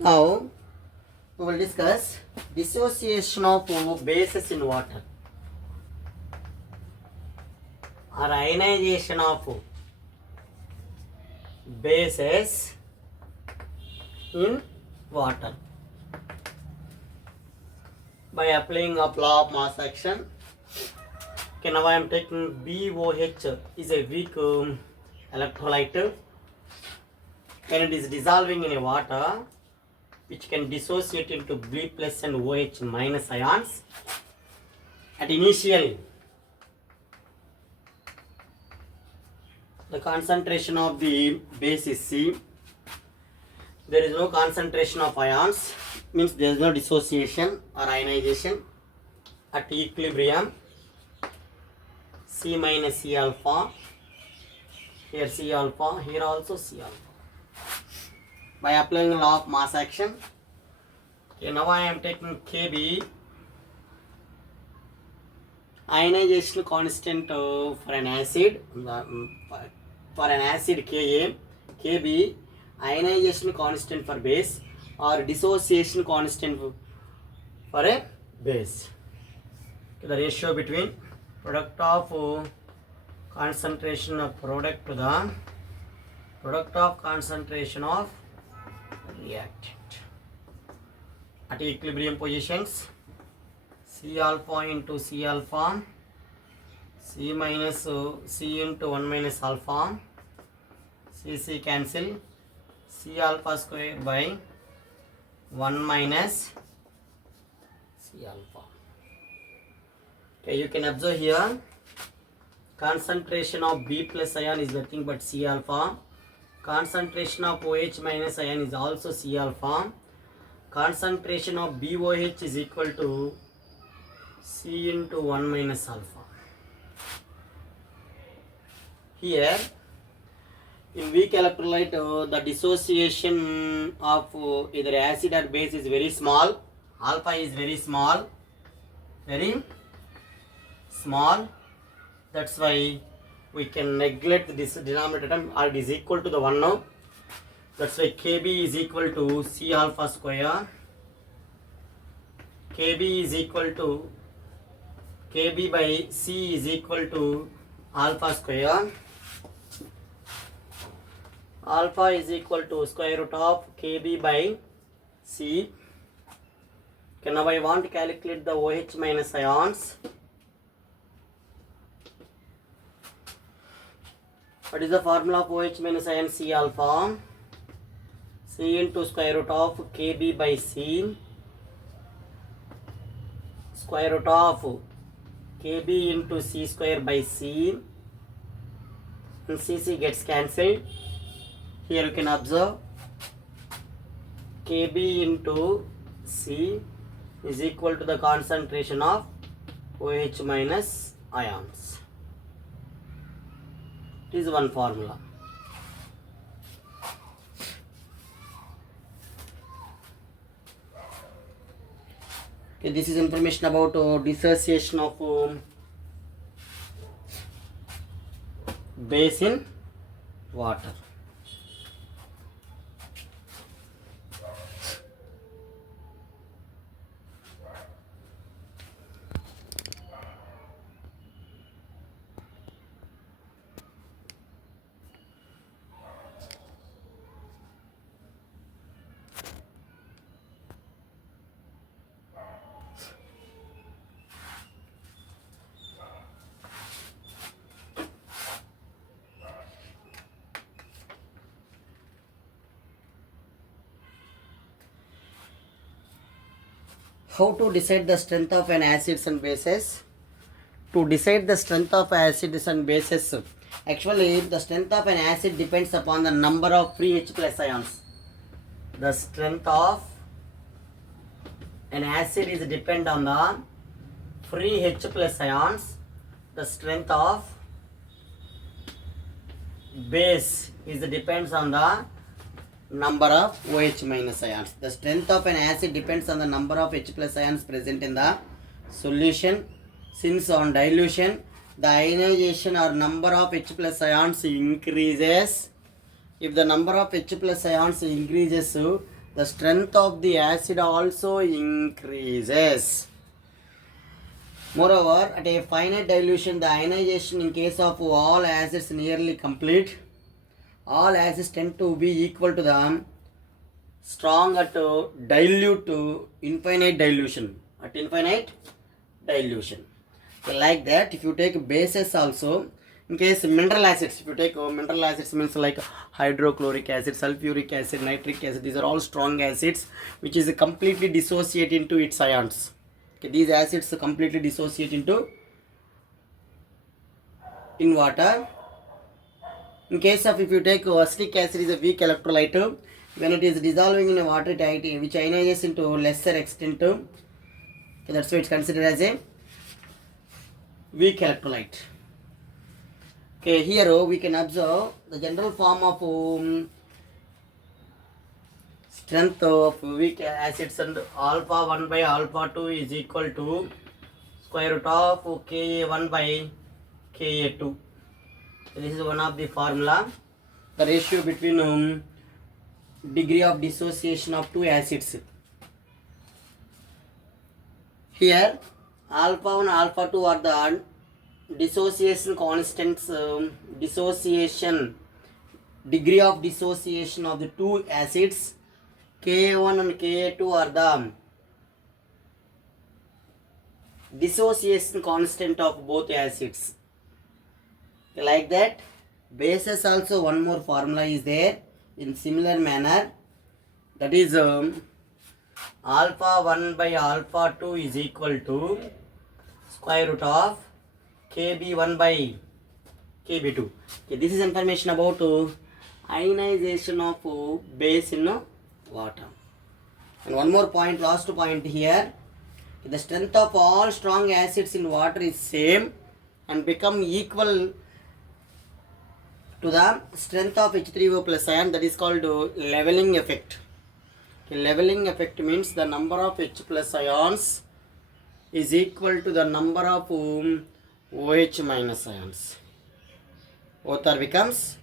Now we will discuss dissociation of bases in water or ionization of bases in water by applying of law of mass action. Okay, now I am taking BOH is a weak electrolyte. When it is dissolving in a water, which can dissociate into B plus and OH minus ions. At initial, the concentration of the base is C. There is no concentration of ions, means there is no dissociation or ionization. At equilibrium, C minus C alpha, here C alpha, here also C alpha. By applying law of mass action, okay, now I am taking Kb, ionization constant for an acid, Ka, Kb, ionization constant for base or dissociation constant for a base. Okay, the ratio between product of concentration of product to the product of concentration of reactant. At equilibrium positions, C alpha into C alpha, C minus C into 1 minus alpha, C cancel, C alpha square by 1 minus C alpha. Okay, you can observe here, concentration of B plus ion is nothing but C alpha. Concentration of OH minus ion is also C alpha. Concentration of BOH is equal to C into 1 minus alpha. Here, in weak electrolyte, the dissociation of either acid or base is very small. Alpha is very small. That's why we can neglect this denominator term, or it is equal to the 1 now. That's why Kb is equal to C alpha square. Kb is equal to Kb by C is equal to alpha square. Alpha is equal to square root of Kb by C. Okay, now I want to calculate the OH minus ions. What is the formula of OH minus ion? C alpha, C into square root of Kb by C, square root of Kb into C square by C, and Cc gets cancelled. Here you can observe Kb into C is equal to the concentration of OH minus ions. It is one formula. Okay, this is information about dissociation of base in water. How to decide the strength of an acids and bases? To decide the strength of acids and bases, actually the strength of an acid depends upon the number of free H plus ions. The strength of an acid is depend on the free H plus ions. The strength of base is depends on the number of OH minus ions. The strength of an acid depends on the number of H plus ions present in the solution. Since on dilution, the ionization or number of H plus ions increases. If the number of H plus ions increases, the strength of the acid also increases. Moreover, at a finite dilution, the ionization in case of all acids nearly complete. All acids tend to be equal to the strong at dilute to infinite dilution. At infinite dilution. So like that, if you take bases also, in case mineral acids, if you take mineral acids means like hydrochloric acid, sulfuric acid, nitric acid, these are all strong acids which is completely dissociate into its ions. Okay, these acids completely dissociate into in water. In case of if you take acetic acid is a weak electrolyte, when it is dissolving in a water which ionizes into lesser extent, okay, that's why it's considered as a weak electrolyte. Okay, here we can observe the general form of strength of weak acids, and alpha 1 by alpha 2 is equal to square root of Ka1 by Ka2. This is one of the formula. The ratio between degree of dissociation of two acids. Here alpha 1 and alpha 2 are the dissociation constants, dissociation degree of dissociation of the two acids. Ka1 and Ka2 are the dissociation constant of both acids. Like that, bases also one more formula is there in similar manner, that is alpha 1 by alpha 2 is equal to square root of Kb1 by Kb2. Okay, this is information about ionization of base in water. And one more point, last point here, the strength of all strong acids in water is same and become equal to the strength of H3O plus ion, that is called leveling effect. Okay, leveling effect means the number of H plus ions is equal to the number of OH minus ions. Both are becomes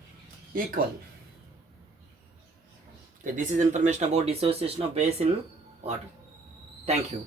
equal. Okay, this is information about dissociation of base in water. Thank you.